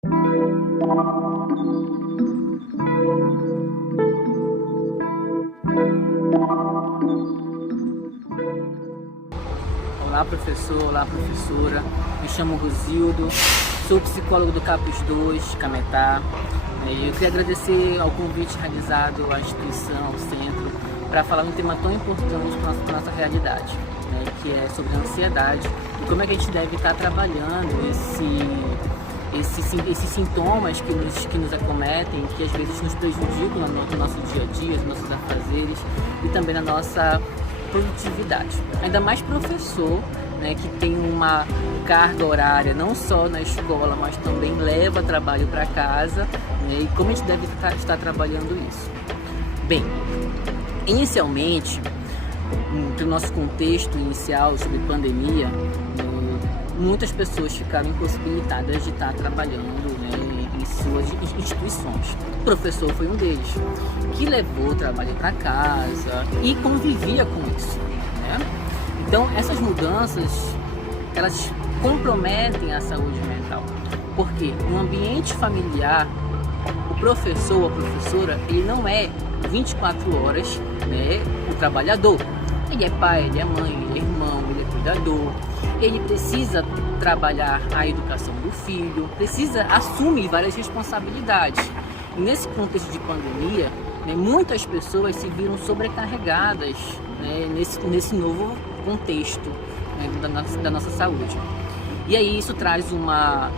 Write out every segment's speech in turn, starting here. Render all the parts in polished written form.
Olá professor, olá professora, me chamo Rosildo, sou psicólogo do Capus 2, Cametá. Eu queria agradecer ao convite realizado à instituição, ao centro, para falar um tema tão importante para a nossa realidade, que é sobre a ansiedade e como é que a gente deve estar trabalhando esses sintomas que nos acometem, que às vezes nos prejudicam no nosso dia a dia, nos nossos afazeres e também na nossa produtividade. Ainda mais professor, que tem uma carga horária não só na escola, mas também leva trabalho para casa, e como a gente deve estar trabalhando isso? Bem, inicialmente, no nosso contexto inicial sobre pandemia, muitas pessoas ficaram impossibilitadas de estar trabalhando em suas instituições. O professor foi um deles, que levou o trabalho para casa e convivia com isso. Então, essas mudanças, elas comprometem a saúde mental, porque no ambiente familiar, o professor ou a professora, ele não é 24 horas o trabalhador. Ele é pai, ele é mãe, ele é irmão, ele é cuidador. Ele precisa trabalhar a educação do filho, precisa assumir várias responsabilidades. E nesse contexto de pandemia, muitas pessoas se viram sobrecarregadas nesse novo contexto da nossa saúde. E aí isso traz uma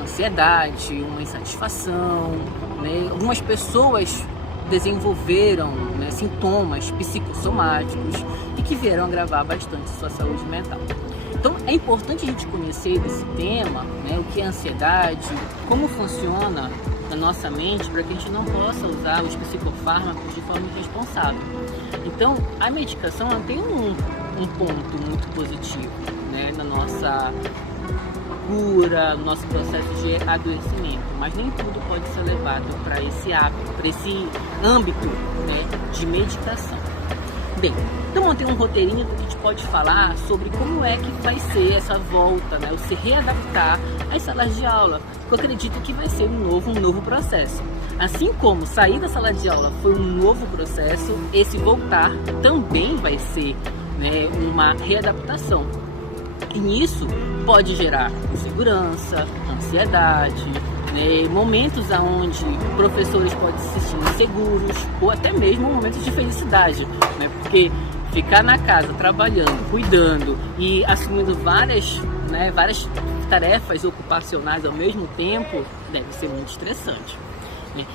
ansiedade, uma insatisfação. Algumas pessoas desenvolveram sintomas psicossomáticos e que vieram agravar bastante sua saúde mental. Então é importante a gente conhecer desse tema, o que é ansiedade, como funciona na nossa mente, para que a gente não possa usar os psicofármacos de forma irresponsável. Então a medicação tem um ponto muito positivo na nossa cura, no nosso processo de adoecimento, mas nem tudo pode ser levado para esse hábito, para esse âmbito de medicação. Bem, então montei um roteirinho que a gente pode falar sobre como é que vai ser essa volta, o se readaptar às salas de aula, porque eu acredito que vai ser um novo processo. Assim como sair da sala de aula foi um novo processo, esse voltar também vai ser uma readaptação. E isso pode gerar insegurança, ansiedade, momentos onde professores podem se sentir inseguros ou até mesmo momentos de felicidade, porque ficar na casa trabalhando, cuidando e assumindo várias tarefas ocupacionais ao mesmo tempo deve ser muito estressante.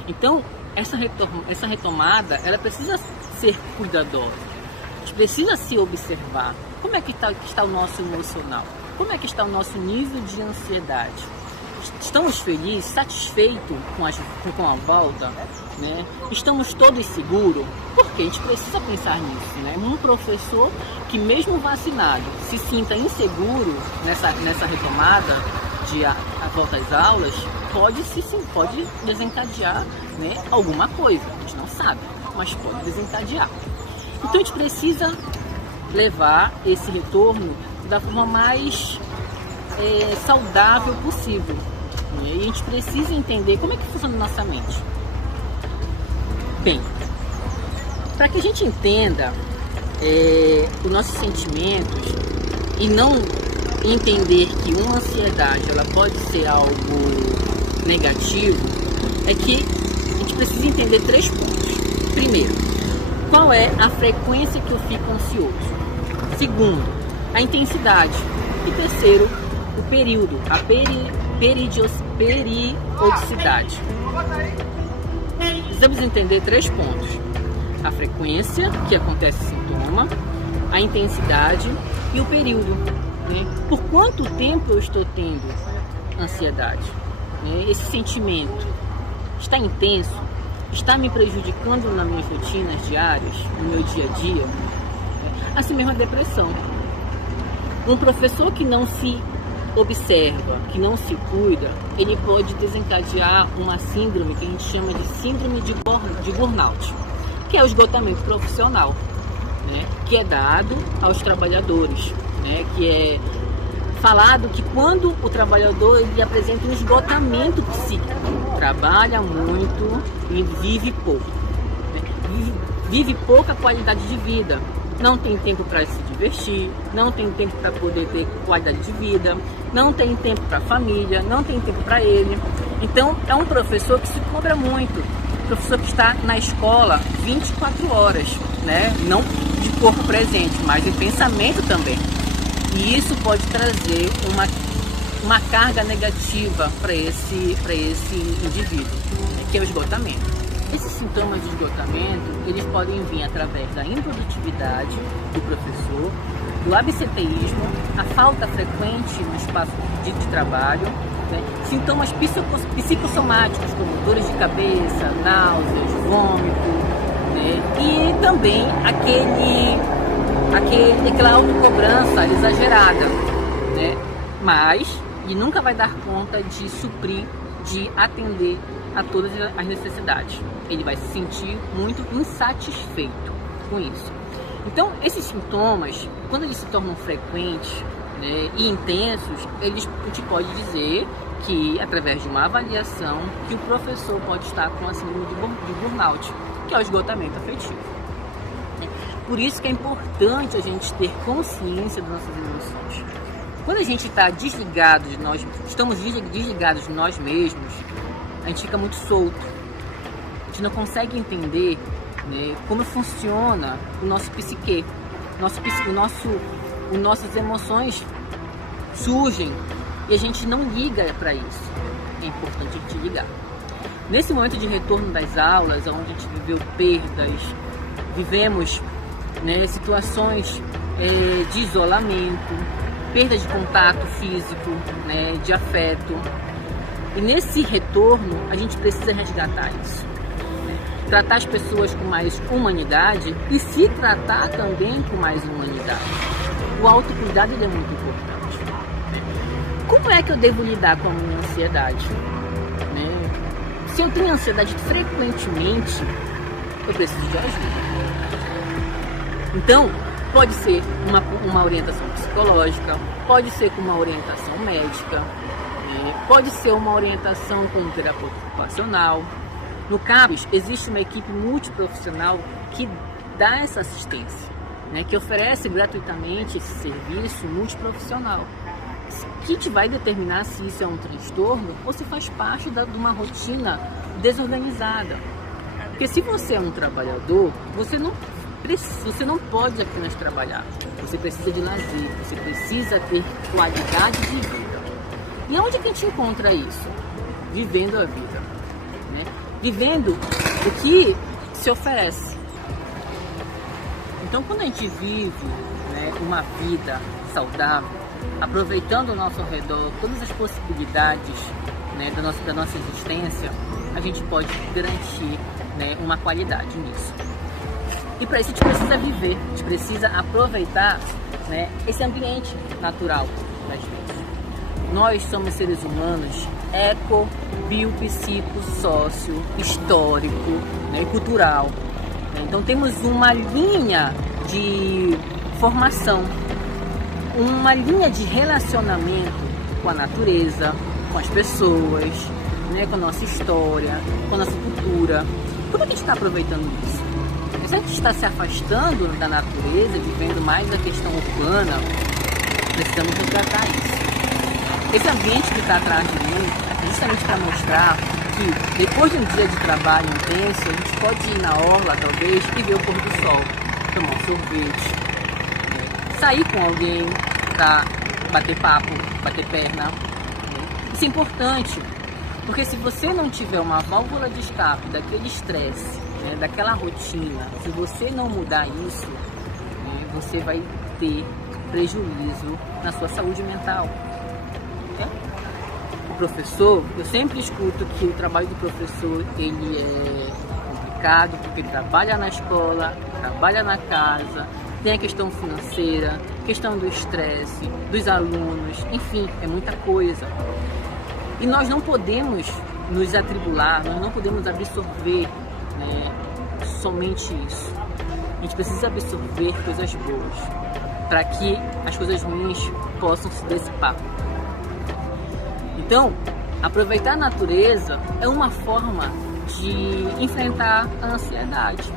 Então essa retomada ela precisa ser cuidadosa. A gente precisa se observar. Como é que está o nosso emocional? Como é que está o nosso nível de ansiedade? Estamos felizes, satisfeitos com a volta? Estamos todos seguros? Porque a gente precisa pensar nisso. Um professor que mesmo vacinado se sinta inseguro nessa retomada de a volta às aulas, pode desencadear alguma coisa. A gente não sabe, mas pode desencadear. Então a gente precisa levar esse retorno da forma mais saudável possível. E a gente precisa entender como é que funciona a nossa mente. Bem, para que a gente entenda os nossos sentimentos e não entender que uma ansiedade ela pode ser algo negativo, é que a gente precisa entender 3 pontos. Primeiro, qual é a frequência que eu fico ansioso? Segundo, a intensidade. E terceiro, o período, a periodicidade. Precisamos entender 3 pontos. A frequência que acontece o sintoma, a intensidade e o período. Por quanto tempo eu estou tendo ansiedade? Esse sentimento está intenso? Está me prejudicando nas minhas rotinas diárias, no meu dia a dia? Assim mesmo a depressão. Um professor que não se observa, que não se cuida, ele pode desencadear uma síndrome que a gente chama de síndrome de burnout, que é o esgotamento profissional, que é dado aos trabalhadores, que é falado que quando o trabalhador ele apresenta um esgotamento psíquico, trabalha muito e vive pouco, né? Vive pouca qualidade de vida, não tem tempo para se divertir, não tem tempo para poder ter qualidade de vida, não tem tempo para a família, não tem tempo para ele. Então é um professor que se cobra muito, professor que está na escola 24 horas, né? Não de corpo presente, mas de pensamento também. E isso pode trazer uma carga negativa para esse indivíduo, né, que é o esgotamento. Esses sintomas de esgotamento, eles podem vir através da improdutividade do professor, do absenteísmo, a falta frequente no espaço de trabalho, né, sintomas psicossomáticos como dores de cabeça, náuseas, vômito, né, e também aquela autocobrança exagerada, né? Mas ele nunca vai dar conta de suprir, de atender a todas as necessidades. Ele vai se sentir muito insatisfeito com isso. Então, esses sintomas, quando eles se tornam frequentes, né, e intensos, a gente pode dizer que, através de uma avaliação, que o professor pode estar com a síndrome de burnout, que é o esgotamento afetivo. Por isso que é importante a gente ter consciência das nossas emoções. Quando a gente está desligado de nós, estamos desligados de nós mesmos, a gente fica muito solto. A gente não consegue entender, né, como funciona o nosso psique. Nossas emoções surgem e a gente não liga para isso. É importante a gente ligar. Nesse momento de retorno das aulas, onde a gente viveu perdas, vivemos, né, situações de isolamento, perda de contato físico, né, de afeto. E nesse retorno, a gente precisa resgatar isso. Né? Tratar as pessoas com mais humanidade e se tratar também com mais humanidade. O autocuidado ele é muito importante. Como é que eu devo lidar com a minha ansiedade? Né? Se eu tenho ansiedade frequentemente, eu preciso de ajuda. Então, pode ser uma orientação psicológica, pode ser com uma orientação médica, pode ser uma orientação com um terapeuta ocupacional. No CAPES, existe uma equipe multiprofissional que dá essa assistência, né, que oferece gratuitamente esse serviço multiprofissional, que te vai determinar se isso é um transtorno ou se faz parte de uma rotina desorganizada. Porque se você é um trabalhador, você não pode apenas trabalhar, você precisa de lazer, você precisa ter qualidade de vida. E onde que a gente encontra isso? Vivendo a vida, né? Vivendo o que se oferece. Então, quando a gente vive, né, uma vida saudável, aproveitando ao nosso redor todas as possibilidades, né, da nossa existência, a gente pode garantir, né, uma qualidade nisso. E para isso a gente precisa viver, a gente precisa aproveitar, né, esse ambiente natural das vezes. Nós somos seres humanos eco, bio, psico, sócio, histórico, né, e cultural. Então temos uma linha de formação, uma linha de relacionamento com a natureza, com as pessoas, né, com a nossa história, com a nossa cultura. Por que a gente está aproveitando isso? Se a gente está se afastando da natureza, vivendo mais a questão urbana, precisamos resgatar isso. Esse ambiente que está atrás de mim é justamente para mostrar que depois de um dia de trabalho intenso, a gente pode ir na orla, talvez, e ver o pôr do sol, tomar um sorvete, sair com alguém para bater papo, bater perna. Isso é importante, porque se você não tiver uma válvula de escape daquele estresse, né, daquela rotina, se você não mudar isso, né, você vai ter prejuízo na sua saúde mental. O professor, eu sempre escuto que o trabalho do professor ele é complicado, porque ele trabalha na escola, trabalha na casa, tem a questão financeira, questão do estresse, dos alunos, enfim, é muita coisa. E nós não podemos nos atribular, nós não podemos absorver, né, somente isso. A gente precisa absorver coisas boas. para que as coisas ruins possam se dissipar. Então, aproveitar a natureza é uma forma de enfrentar a ansiedade.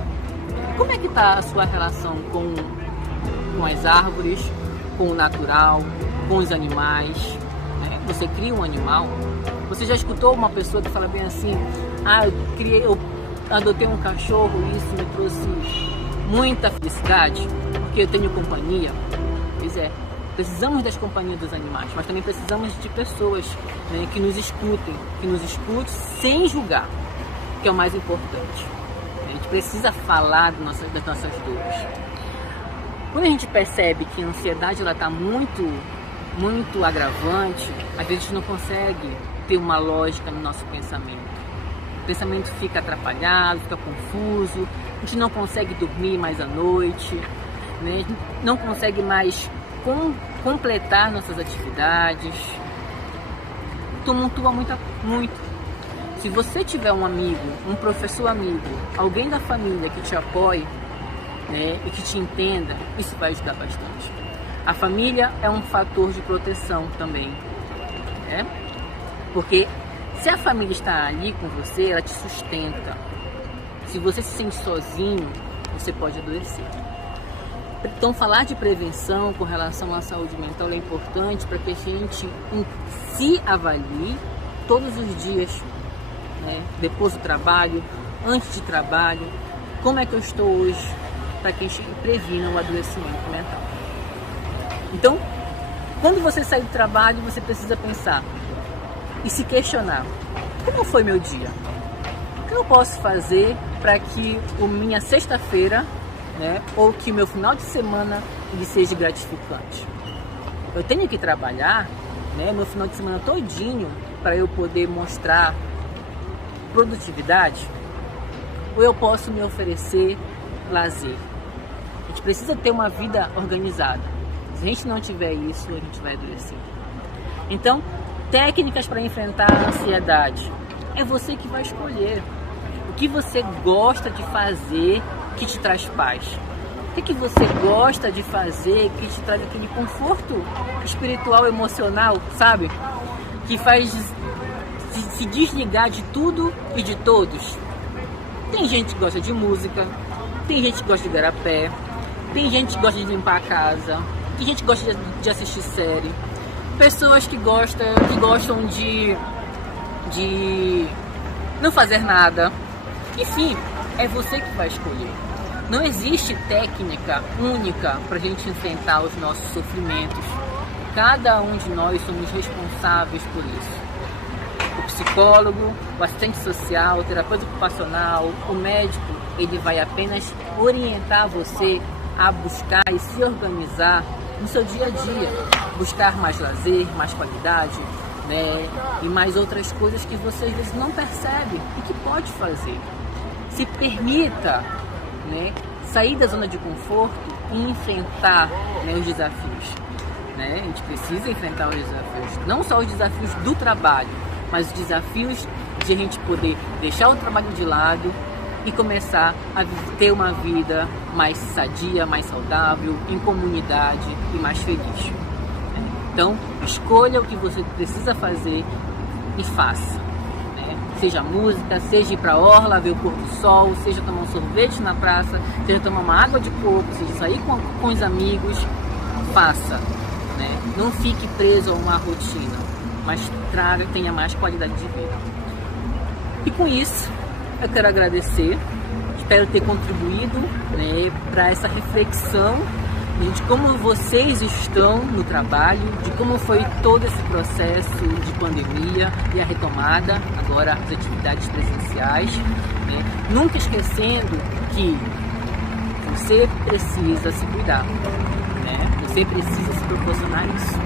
Como é que está a sua relação com as árvores, com o natural, com os animais? Né? Você cria um animal. Você já escutou uma pessoa que fala bem assim: eu adotei um cachorro e isso me trouxe muita felicidade porque eu tenho companhia? Pois é, precisamos das companhias dos animais, mas também precisamos de pessoas, né, que nos escutem sem julgar, que é o mais importante. A gente precisa falar das nossas dores. Quando a gente percebe que a ansiedade está muito agravante, às vezes a gente não consegue ter uma lógica no nosso pensamento. O pensamento fica atrapalhado, fica confuso, a gente não consegue dormir mais à noite, né? A gente não consegue mais completar nossas atividades, tumultua muito. Se você tiver um amigo, um professor amigo, alguém da família que te apoie, né, e que te entenda, isso vai ajudar bastante. A família é um fator de proteção também, né? Porque se a família está ali com você, ela te sustenta. Se você se sente sozinho, você pode adoecer. Então, falar de prevenção com relação à saúde mental é importante para que a gente se avalie todos os dias, né? Depois do trabalho, antes de trabalho, como é que eu estou hoje, para que a gente previna o adoecimento mental. Então, quando você sair do trabalho, você precisa pensar e se questionar: como foi meu dia? O que eu posso fazer para que minha sexta-feira, né, ou que o meu final de semana ele seja gratificante? Eu tenho que trabalhar, né, meu final de semana todinho para eu poder mostrar produtividade? Ou eu posso me oferecer lazer? A gente precisa ter uma vida organizada. Se a gente não tiver isso, a gente vai adoecer. Então, técnicas para enfrentar a ansiedade. É você que vai escolher. O que você gosta de fazer que te traz paz? O que você gosta de fazer que te traz aquele conforto espiritual, emocional, sabe? Que faz se desligar de tudo e de todos. Tem gente que gosta de música, tem gente que gosta de garapé, tem gente que gosta de limpar a casa, tem gente que gosta de assistir série, pessoas que gostam de não fazer nada. Enfim, é você que vai escolher. Não existe técnica única para a gente enfrentar os nossos sofrimentos. Cada um de nós somos responsáveis por isso. O psicólogo, o assistente social, o terapeuta ocupacional, o médico, ele vai apenas orientar você a buscar e se organizar no seu dia a dia, buscar mais lazer, mais qualidade, né, e mais outras coisas que você às vezes não percebe e que pode fazer. Se permita, né, sair da zona de conforto e enfrentar, né, os desafios. Né? A gente precisa enfrentar os desafios, não só os desafios do trabalho, mas os desafios de a gente poder deixar o trabalho de lado e começar a ter uma vida mais sadia, mais saudável, em comunidade e mais feliz. Então, escolha o que você precisa fazer e faça. Né? Seja música, seja ir para a orla, ver o pôr do sol, seja tomar um sorvete na praça, seja tomar uma água de coco, seja sair com os amigos, faça. Né? Não fique preso a uma rotina, mas tenha mais qualidade de vida. E com isso, eu quero agradecer, espero ter contribuído, né, para essa reflexão de como vocês estão no trabalho, de como foi todo esse processo de pandemia e a retomada, agora as atividades presenciais, né? Nunca esquecendo que você precisa se cuidar, né? Você precisa se proporcionar isso.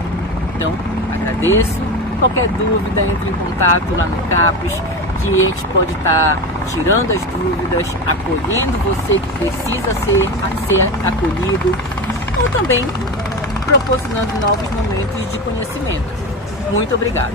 Então, agradeço. Qualquer dúvida, entre em contato lá no CAPES, que a gente pode estar tirando as dúvidas, acolhendo você que precisa ser acolhido, ou também proporcionando novos momentos de conhecimento. Muito obrigado.